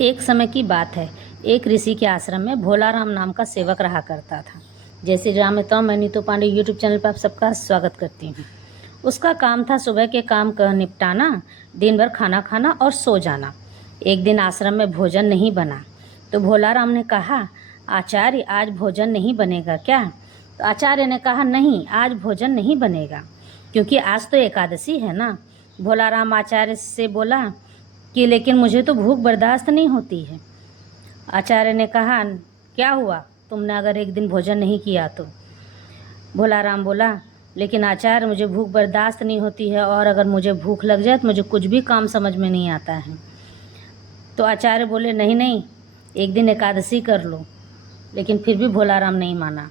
एक समय की बात है। एक ऋषि के आश्रम में भोला राम नाम का सेवक रहा करता था। जय श्री राम में मैं नीतू पांडे यूट्यूब चैनल पर आप सबका स्वागत करती हूँ। उसका काम था सुबह के काम का निपटाना, दिन भर खाना खाना और सो जाना। एक दिन आश्रम में भोजन नहीं बना तो भोला राम ने कहा, आचार्य आज भोजन नहीं बनेगा क्या? तो आचार्य ने कहा, नहीं आज भोजन नहीं बनेगा, क्योंकि आज तो एकादशी है ना। भोला राम आचार्य से बोला कि लेकिन मुझे तो भूख बर्दाश्त नहीं होती है। आचार्य ने कहा, क्या हुआ, तुमने अगर एक दिन भोजन नहीं किया तो? भोला राम बोला, लेकिन आचार्य मुझे भूख बर्दाश्त नहीं होती है, और अगर मुझे भूख लग जाए तो मुझे कुछ भी काम समझ में नहीं आता है। तो आचार्य बोले, नहीं नहीं, एक दिन एकादशी कर लो। लेकिन फिर भी भोला राम नहीं माना।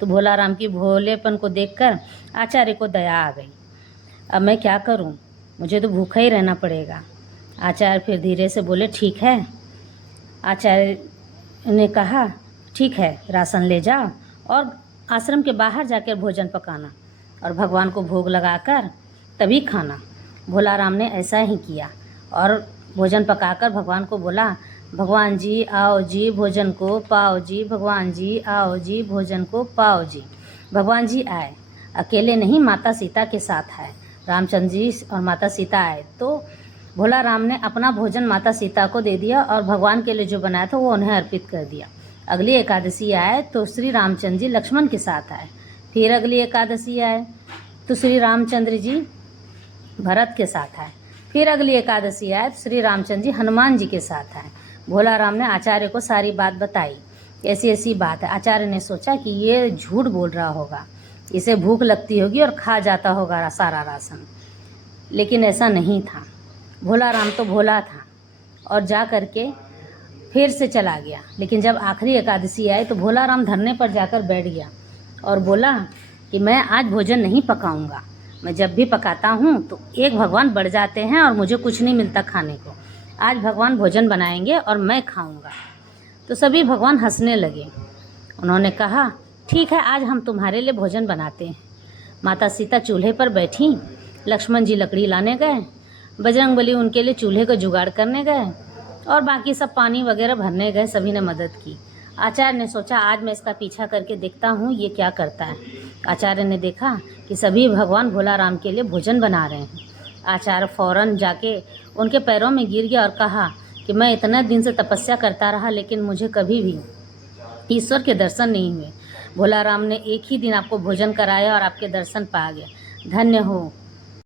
तो भोला राम की भोलेपन को देखकर आचार्य को दया आ गई। अब मैं क्या करूं, मुझे तो भूखा ही रहना पड़ेगा। आचार्य फिर धीरे से बोले, ठीक है। आचार्य ने कहा, ठीक है, राशन ले जाओ और आश्रम के बाहर जाकर भोजन पकाना और भगवान को भोग लगाकर तभी खाना। भोला राम ने ऐसा ही किया और भोजन पकाकर भगवान को बोला, भगवान जी आओ जी भोजन को पाओ जी, भगवान जी आओ जी भोजन को पाओ जी। भगवान जी आए, अकेले नहीं, माता सीता के साथ आए। रामचंद्र जी और माता सीता आए तो भोला राम ने अपना भोजन माता सीता को दे दिया और भगवान के लिए जो बनाया था वो उन्हें अर्पित कर दिया। अगली एकादशी आए तो श्री रामचंद्र जी लक्ष्मण के साथ आए। फिर अगली एकादशी आए तो श्री रामचंद्र जी भरत के साथ आए। फिर अगली एकादशी आए तो श्री रामचंद्र जी हनुमान जी के साथ आए। भोला राम ने आचार्य को सारी बात बताई, ऐसी ऐसी बात है। आचार्य ने सोचा कि ये झूठ बोल रहा होगा, इसे भूख लगती होगी और खा जाता होगा सारा राशन, लेकिन ऐसा नहीं था। भोला राम तो भोला था और जा करके फिर से चला गया। लेकिन जब आखिरी एकादशी आई तो भोला राम धरने पर जाकर बैठ गया और बोला कि मैं आज भोजन नहीं पकाऊंगा। मैं जब भी पकाता हूँ तो एक भगवान बढ़ जाते हैं और मुझे कुछ नहीं मिलता खाने को। आज भगवान भोजन बनाएंगे और मैं खाऊंगा। तो सभी भगवान हंसने लगे। उन्होंने कहा, ठीक है, आज हम तुम्हारे लिए भोजन बनाते हैं। माता सीता चूल्हे पर बैठी, लक्ष्मण जी लकड़ी लाने गए, बजरंगबली उनके लिए चूल्हे का जुगाड़ करने गए और बाकी सब पानी वगैरह भरने गए। सभी ने मदद की। आचार्य ने सोचा, आज मैं इसका पीछा करके देखता हूँ ये क्या करता है। आचार्य ने देखा कि सभी भगवान भोला राम के लिए भोजन बना रहे हैं। आचार्य फौरन जाके उनके पैरों में गिर गया और कहा कि मैं इतना दिन से तपस्या करता रहा, लेकिन मुझे कभी भी ईश्वर के दर्शन नहीं हुए। भोला राम ने एक ही दिन आपको भोजन कराया और आपके दर्शन पा गया। धन्य हो